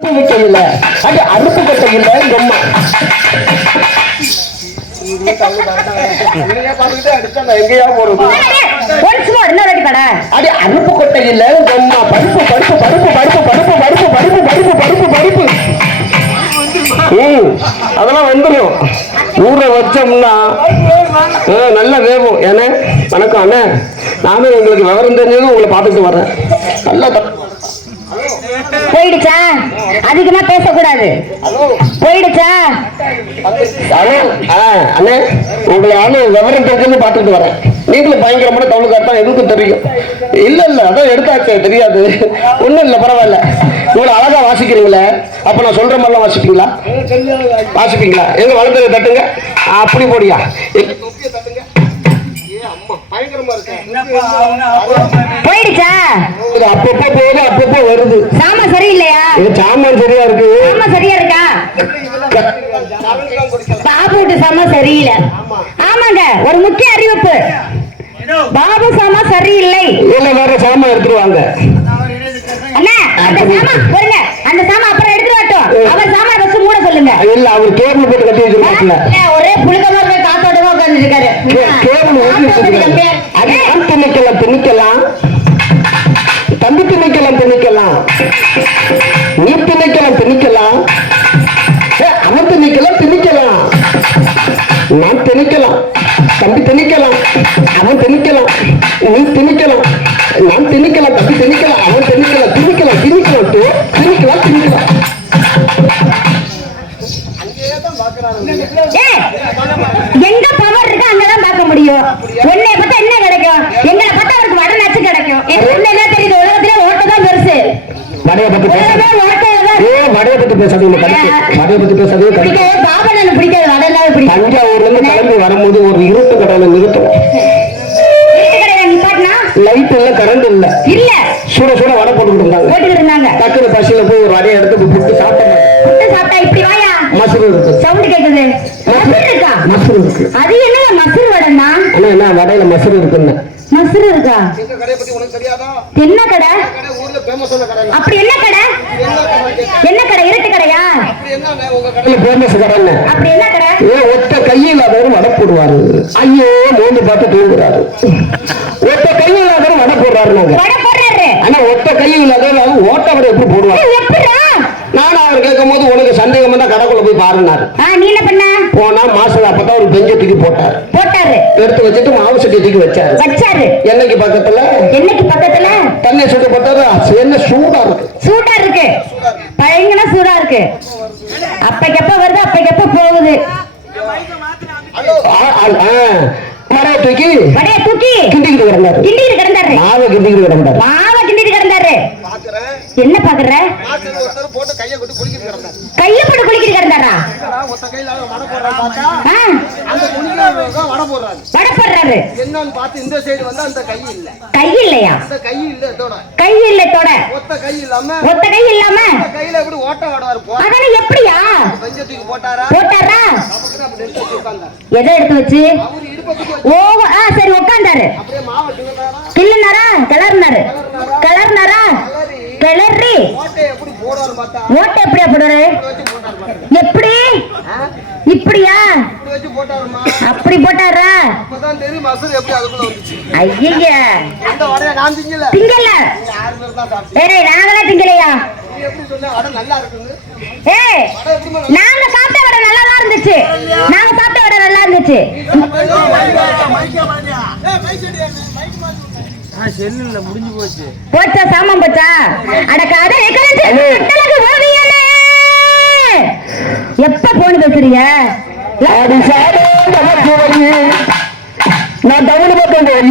கட்டை இல்ல அது அறுப்பு கட்டை இல்ல எங்கம்மா எங்கேயா கொட்டை இல்ல எங்கம்மா பருப்பு பருப்பு பருப்பு பருப்பு பருப்பு பருப்பு பருப்பு பருப்பு பருப்பு பருப்பு. ம் அதெல்லாம் வந்துடும் ஊற வச்சோம்னா ஆ, நல்லா வேகும் ஏன்னா வணக்கம் அண்ணே. நானும் உங்களுக்கு விவரம் தெரிஞ்சதும் உங்களை பார்த்துட்டு வர்றேன். நல்லா போயிடுச்சா? அதிகமா பேசக்கூடாது. போயிடுச்சா? அண்ணே உங்களை ஆளு விவரம் தெரிஞ்சு பார்த்துட்டு வரேன். நீங்களும் பயங்கரமான தவளுக்கார் தான் எதுக்கும் தெரியும்? இல்ல இல்ல அதான் எடுத்தாச்சு தெரியாது. ஒண்ணும் இல்ல பரவாயில்ல. இவ்வளவு அழகா வாசிக்கிறீங்களே. அப்ப நான் சொல்ற மாதிரிலாம் வாசிப்பீங்களா? வாசிப்பீங்களா? எங்க வளர்ந்ததை தட்டுங்க. அப்படி போடியா? எங்க தொப்பியை தட்டுங்க போயிடுச்சா? அப்பப்போ போகுது அப்பப்போ வருது. சாமா சரியில்லையா? சாமான் சரியா இருக்கு. சாமா சரியா இருக்கா? பாபு வீட்டு சாமா சரியில்லை. ஆமாங்க ஒரு முக்கிய அறிவிப்பு. பாபு சாமா சரியில்லை. இல்ல வேற சாமான் எடுத்துருவாங்க. அண்ணா அந்த சாமா பாருங்க அந்த சாமா அப்புறம் எடுத்துட்டு வரட்டும். அவர் சாமா வச்சு மூட சொல்லுங்க. இல்ல அவர் கேபிள் போட்டு கட்டி ஒரே புழுக்கமா திணிக்கலாம் திணிக்கலாம். தம்பி திணிக்கலாம் திணிக்கலாம். நீ திணிக்கலாம் திணிக்கலாம். ஏ, அவன் திணிக்கலாம் திணிக்கலாம். நான் திணிக்கலாம். தம்பி திணிக்கலாம். அவன் திணிக்கலாம். நீ திணிக்கலாம். நான் திணிக்கலாம். தம்பி திணிக்கலாம். அவன் திணிக்கலாம். திணிக்கலாம். திணிக்கலாம் தோ, திணிக்கலாம் திணிக்கலாம். இருக்கு முடியும் உன்னை பார்த்தா என்ன கிடைக்கும்? எங்களை பார்த்தா அவருக்கு வட நச்சு கிடைக்கும். என்ன தெரியுது? உலகத்திலே ஓட்டு தான் பெருசு. வடைய பத்தி வடைய பத்தி பேசாதீங்க கடுப்பு வடைய பத்தி பேசாதீங்க கடுப்பு பிடிக்காது. பாபன் எனக்கு பிடிக்காது. வடை இல்லாத பிடிக்கும் தஞ்சாவூர்ல இருந்து கிளம்பி வரும்போது ஒரு இருட்டு கடையில நிறுத்தம். வீட்டு கடையில நிப்பாட்டினா? லைட் இல்ல கரண்ட் இல்ல. இல்ல. சுட சுட வடை போட்டுக்கிட்டு இருந்தாங்க. போட்டுக்கிட்டு இருந்தாங்க. டக்குனு பசியில போய் ஒரு வடையை எடுத்து புட்டு புட்டு சாப்பிட்டா இப்படி வாயா? மசூர் இருக்கு. சவுண்ட் கேக்குது. மசுறு இருக்கா? மசூர் இருக்கு. அது என்ன மசுறு வடைன்னா? ஆனா என்ன வடையில மசூர் இருக்குன்னு. மசுறு இருக்கா? என்ன கடை? கடை ஊர்ல ஃபேமஸான கடை? அப்படி என்ன கடை? என்ன கடை? இருட்டு கடையா? ஃபேமஸ் கடைன்னு அப்படி என்ன கடை? ஏன் ஒத்த கையில் இல்லாதவரும் வடை போடுவாரு. ஐயோ மோந்து பார்த்து தூங்குறாரு. ஒத்த கையில் இல்லாதவரும் வடை போடுறாரு நாங்க வடை போடுறாரு. ஆனா ஒத்த கையில் இல்லாதவரும் ஓட்ட வடை எப்படி நானும் அவர் கேட்கும் போது சந்தேகம் தான் கடைக்குள்ள போய் பாருனாரு நீ என்ன பண்ண? போனா மாசம் அப்பதான் ஒரு பெஞ்ச தூக்கி போட்டார். போட்டாரு. எடுத்து வச்சுட்டு மாவு சட்டியை தூக்கி வச்சாரு. வச்சாரு. எண்ணெய்க்கு பக்கத்துல? என்னைக்கு பக்கத்துல? தண்ணி சுட்டு போட்டாரு. என்ன சூடா இருக்கு. சூடா இருக்கு. பயங்கர சூடா இருக்கு. அப்பைக்கப்ப வருது அப்பைக்கப்ப போகுது. மடையை தூக்கி வடைய தூக்கி கிண்டிக்கிட்டு கிடந்தாரு. கிண்டிட்டு கிடந்தாரு. மாவை கிண்டிக்கிட்டு கிடந்தாரு. மாவை என்ன பாக்குற? கைய போட்டு குளிக்கிட்டு கிடந்தாரா? வடை போடுறாரு. என்னன்னு பார்த்து இந்த சைடு வந்து அந்த கை இல்ல. கை இல்லையா? கை இல்ல இதோட. கை இல்லை தொட ஒத்த கை இல்லாம ஒத்த கை இல்லாம. கையில எப்படி ஓட்ட வாடுவாரு? போ. அதானே எப்படியா? பஞ்சத்துக்கு போட்டாரா? போட்டாரா? எதை எடுத்து வச்சு? அவரு இடுப்பத்துக்கு ஓ ஆ சரி உட்காந்தாரு அப்படியே மாவட்டம் கிள்ளுனாரா கிளறினாரு. கிளறினாரா? ஓட்ட எப்படியா போடுறாரு எப்படி? இப்படியா? அப்படி போட்டாரா? ஐயா திங்கல? ஏய் நாங்களா திங்கலையா? நாங்க சாப்பிட்ட வடை நல்லா தான் இருந்துச்சு. நாங்க சாப்பிட்ட வடை நல்லா இருந்துச்சு. செல்லுல முடிஞ்சு போச்சு. போச்சா சாமம் போச்சா? அட கதை எப்ப போன் பேசுறீங்க? நான் தமிழ் பக்கம் போய்